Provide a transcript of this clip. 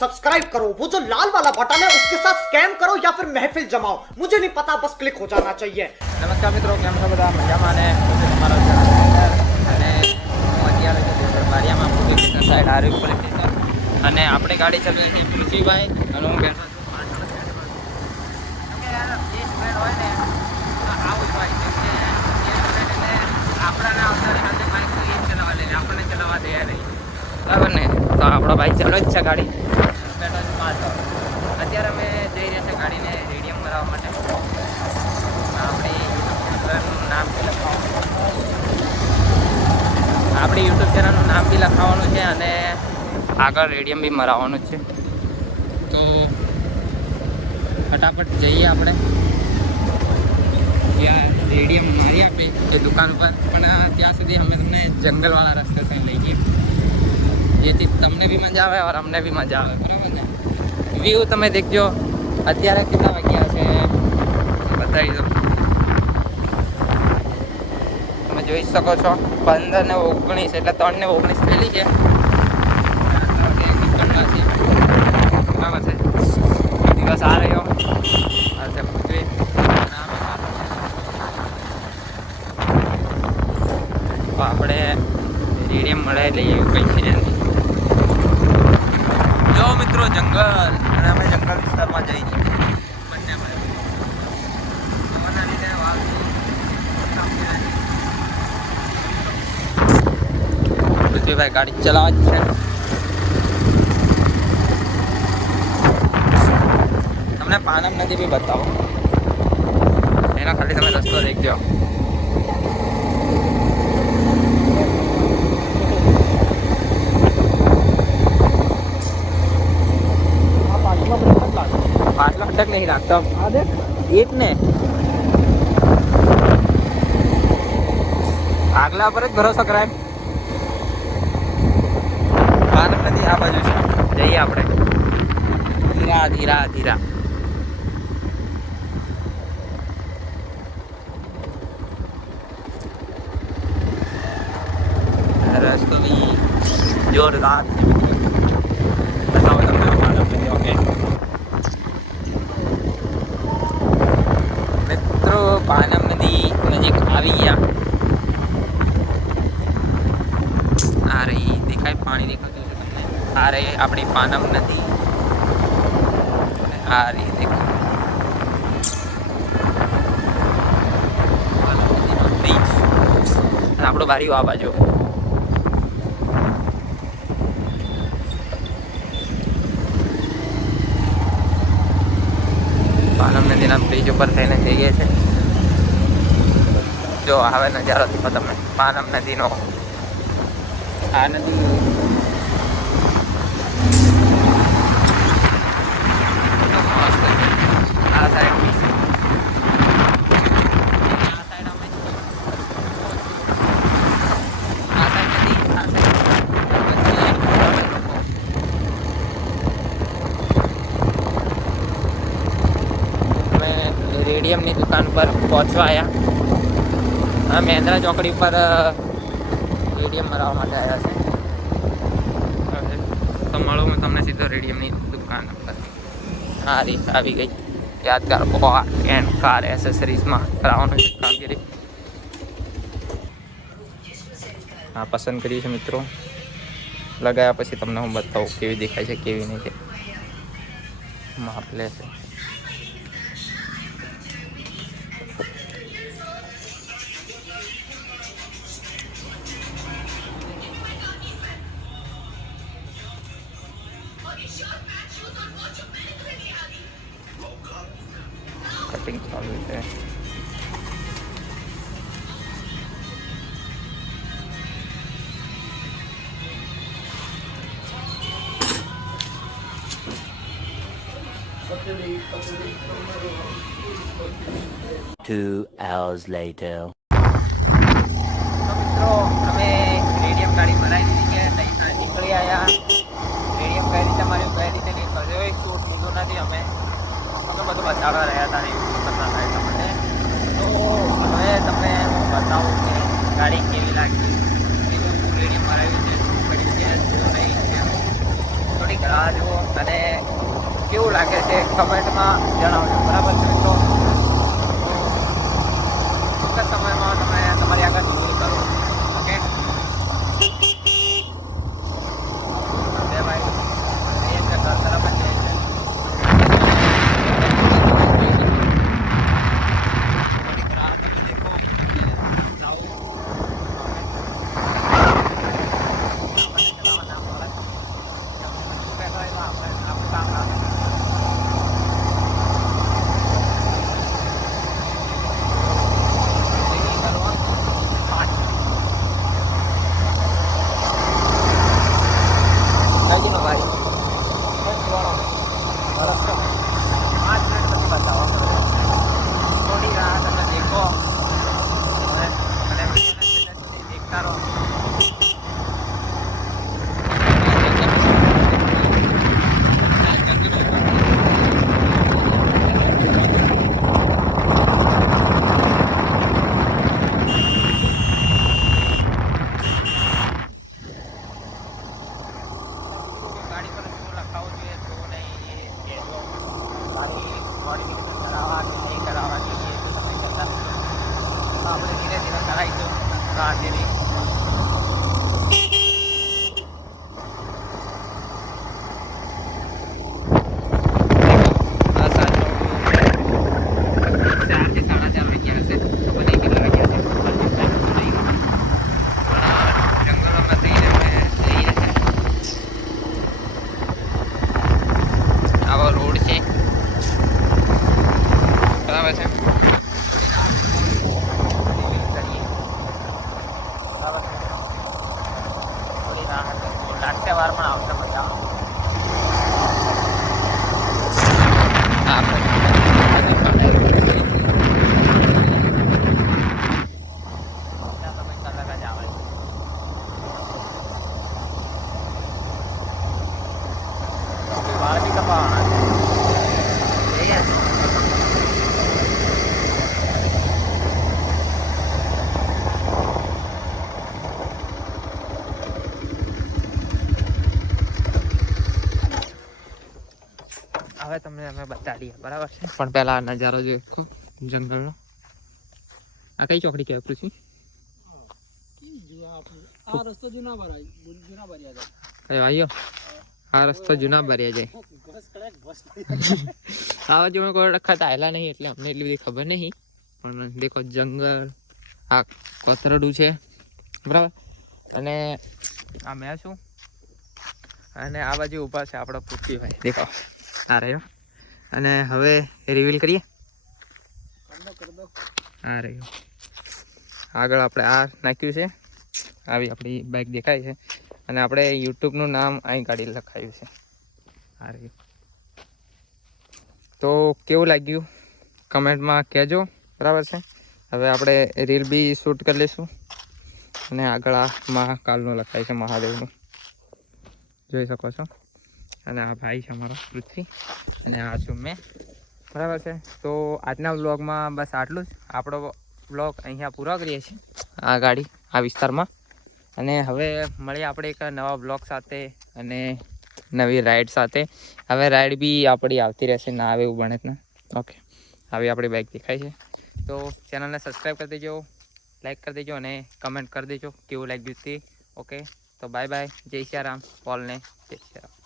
Subscribe करो, वो जो लाल वाला बटन है उसके साथ स्कैम करो या फिर महफिल जमाओ, मुझे नहीं पता, बस क्लिक हो जाना चाहिए। नमस्कार મિત્રો, કેમ છો બધા? મજામાં ને તમારા ચેનલ અને અત્યારે તો બારિયામાં આપણું સાઈડ હારી ઉપર અને આપણે ગાડી ચલાવી છે પૃથ્વીભાઈ અને હું બેઠો છું યાર જે સ્પીડ હોય ને આવું જ હોય કે એટલે આપણાને આવતા સાથે બાઈક તો એ ચલાવવા લે આપણને ચલાવવા દે નહીં, બરાબર ને? તો આપણો ભાઈ ચાલો જ છે ગાડી બેઠો છે પાછળ. અત્યારે અમે જઈ રહ્યા છે ગાડીને રેડિયમ કરાવવા માટે. આપણી યુટ્યુબ ચેનલનું નામ બી લખાવવાનું છે અને આગળ રેડિયમ બી મરાવવાનું છે. તો ફટાફટ જઈએ આપણે ત્યાં રેડિયમ મારી આપે એ દુકાન પર, પણ ત્યાં સુધી અમે તમને જંગલવાળા રસ્તે લઈ જઈએ જેથી તમને બી મજા આવે और અમને બી મજા આવે, બરાબર ને? વ્યૂ તમે દેખજો. અત્યારે કેટલા વાગ્યા છે બતાવી દો. જોઈ શકો છો 15 ને 19 એટલે 3 ને 19 થયેલી છે. બરાબર છે. દિવસ આ રહ્યો પૃથ્વી તો આપણે રેડિયમ મળે એટલે એવું કંઈ છે નથી. જો મિત્રો જંગલ, અને અમે જંગલ વિસ્તારમાં જઈ છીએ બંને ભાઈ ગાડી ચલાવવા જ છે. તમને પાનમ નદી બી બતાવો, એના ખાલી તમે રસ્તો દેખજો. પાછલો અટક નહીં રાખતો એક ને આગલા પર જ ભરોસો કરાય. પાનમ નદી આ બાજુ છે, જઈએ આપણે ધીરા ધીરા ધીરા. રસ્તો બી જોરદાર છે. બતાવો તમને પાનમ નદી. ઓકે મિત્રો, પાનમ નદી નજીક આવી ગયા. આ રહી, દેખાય પાણી દેખાતું છે તમને? આ રહી આપણી પાનમ નદી. આ રહી દેખાય બ્રિજ. આપણો બારીઓ આ બાજુ. પાનમ નદીના બ્રિજ ઉપર થઈને જઈ ગયા છે. જો હવે નજારો દેખો તમે પાનમ નદીનો. આ નદી આ સાઈડ રેડિયમની દુકાન પર પહોંચવા આવ્યા. મહેન્દ્રા ચોકડી પર રેડિયમ મરાવવા માટે આવ્યા છે. તો મળું હું તમને સીધો રેડિયમની દુકાન પર. આ રીત આવી ગઈ. યાદગાર એન્ડ કાર એસેસરીઝમાં કરાવવાનું છે કામગીરી. હા, પસંદ કરી છે મિત્રો. લગાવ્યા પછી તમને હું બતાવું કેવી દેખાય છે કેવી નહીં છે. માપ લે છે. કટિંગ ચાલુ છે. Two hours later. મિત્રો, અમે રેડિયમ ગાડી ભરાઈ દીધી છે. તૈયાર નીકળી આવ્યા. રેડિયમ કઈ રીતે મારી કઈ રીતે નહીં કર્યો એ શૂટ લીધું નથી અમે. બધું બતાવવા રહ્યા હતા ને એવું કરતા થાય તમને. તો હવે તમને હું બતાવું કે ગાડી કેવી લાગી, બીજું રેડિયમ ભરાયું છે, શું પડ્યું છે, શું નહીં છે. થોડીક રાહ જુઓ. અને કેવું લાગે છે કમેન્ટમાં જણાવજો, બરાબર છે મિત્રો. ટૂંક જ સમયમાં તમે તમારી આગળ ડિલિવરી કરો. ઓકે બે ભાઈ એ ઘર તરફ જ જાય છે. આપણે ધીરે ધીરે કરાવીશું કાળજીની. વાર પણ આવશે મજા. વાળ બી કપાવાના છે. હવે તમને અમે બતાડીએ, બરાબર છે. પણ પહેલા નજારો જો આખો જંગલનો. આ કઈ ચોકડી કહેવાય પૃથ્વી? આ રસ્તો જૂના ભર્યા જાય. અરે ભાઈઓ, આ રસ્તો જૂના ભર્યા જાય. આવા જો કોઈ વખત આવેલા નહીં એટલે અમને એટલી બધી ખબર નહીં. પણ દેખો જંગલ, આ કોતરડું છે, બરાબર. અને આ મેં છું અને આ બાજુ ઊભા છે આપણો પૃથ્વીભાઈ. દેખો આ રહ્યો. અને હવે રિવીલ કરીએ. આ રહ્યો. આગળ આપણે આ નાખ્યું છે. આવી આપણી બાઇક દેખાય છે. અને આપણે યુટ્યુબનું નામ અહીં ગાડી લખાયું છે. આ રહ્યું. તો કેવું લાગ્યું કમેન્ટમાં કહેજો, બરાબર છે. હવે આપણે રીલ બી શૂટ કરી લઈશું. અને આગળ આ મહાકાલનું લખાય છે, મહાદેવનું જોઈ શકો છો. અને આ ભાઈ છે અમારો પૃથ્વી અને આ છું મેં, બરાબર છે. તો આજના વ્લોગમાં બસ આટલું જ. આપણો વ્લોગ અહીંયા પૂરો કરીએ છીએ આ ગાડી આ વિસ્તારમાં. અને હવે મળીએ આપણે એક નવા વ્લોગ સાથે અને નવી રાઈડ સાથે. હવે રાઈડ બી આપણી આવતી રહેશે, ના આવે એવું બને જ ને. ઓકે, આવી આપણી બાઇક દેખાય છે. તો ચેનલને સબસ્ક્રાઈબ કરી દેજો, લાઈક કરી દેજો અને કમેન્ટ કરી દેજો કેવું લાગ્યું તે. ઓકે, તો બાય બાય. જય શ્રી રામ. પોલને જય શ્રી રામ.